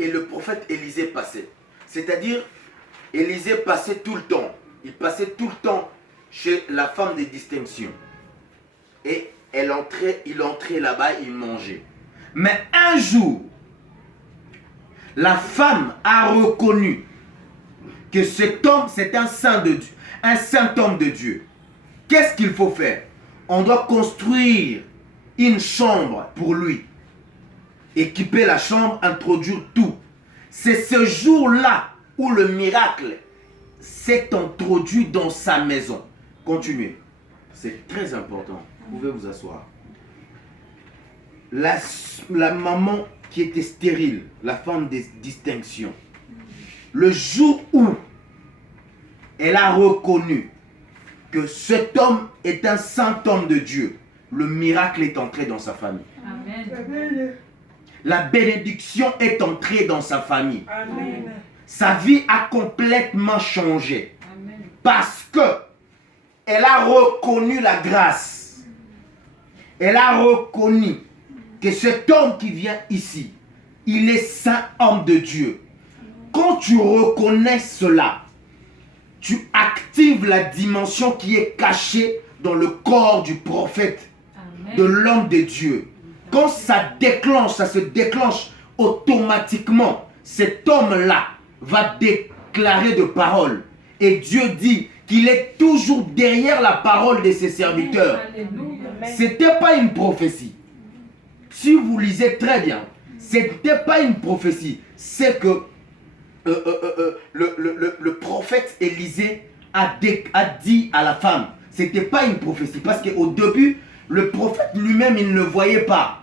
et le prophète Élisée passait. C'est-à-dire, Élisée passait tout le temps. Il passait tout le temps chez la femme de distinction. Et il entrait là-bas, il mangeait. Mais un jour, la femme a reconnu que cet homme, c'est un saint de Dieu, un saint homme de Dieu. Qu'est-ce qu'il faut faire? On doit construire une chambre pour lui. Équiper la chambre, introduire tout. C'est ce jour-là où le miracle s'est introduit dans sa maison. Continuez. C'est très important. Vous pouvez vous asseoir. La maman qui était stérile, la femme de distinction, le jour où elle a reconnu que cet homme est un saint homme de Dieu, le miracle est entré dans sa famille. Amen. La bénédiction est entrée dans sa famille. Amen. Sa vie a complètement changé. Amen. Parce que elle a reconnu la grâce. Elle a reconnu que cet homme qui vient ici, il est saint homme de Dieu. Quand tu reconnais cela, tu actives la dimension qui est cachée dans le corps du prophète, Amen. De l'homme de Dieu. Quand ça se déclenche automatiquement, cet homme-là va déclarer de paroles. Et Dieu dit qu'il est toujours derrière la parole de ses serviteurs. Ce n'était pas une prophétie. Si vous lisez très bien, ce n'était pas une prophétie. C'est que le prophète Élisée a dit à la femme, ce n'était pas une prophétie. Parce qu'au début, le prophète lui-même, il ne voyait pas.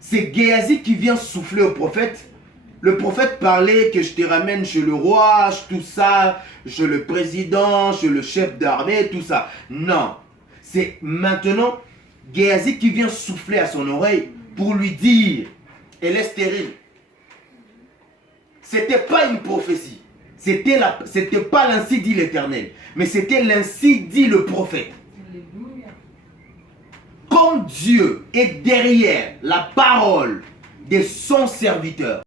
C'est Géasi qui vient souffler au prophète. Le prophète parlait que je te ramène chez le roi, tout ça, chez le président, chez le chef d'armée, tout ça. Non. C'est maintenant Géasi qui vient souffler à son oreille pour lui dire, elle est stérile. C'était pas une prophétie. C'était pas l'ainsi dit l'Éternel. Mais c'était l'ainsi dit le prophète. Comme Dieu est derrière la parole de son serviteur,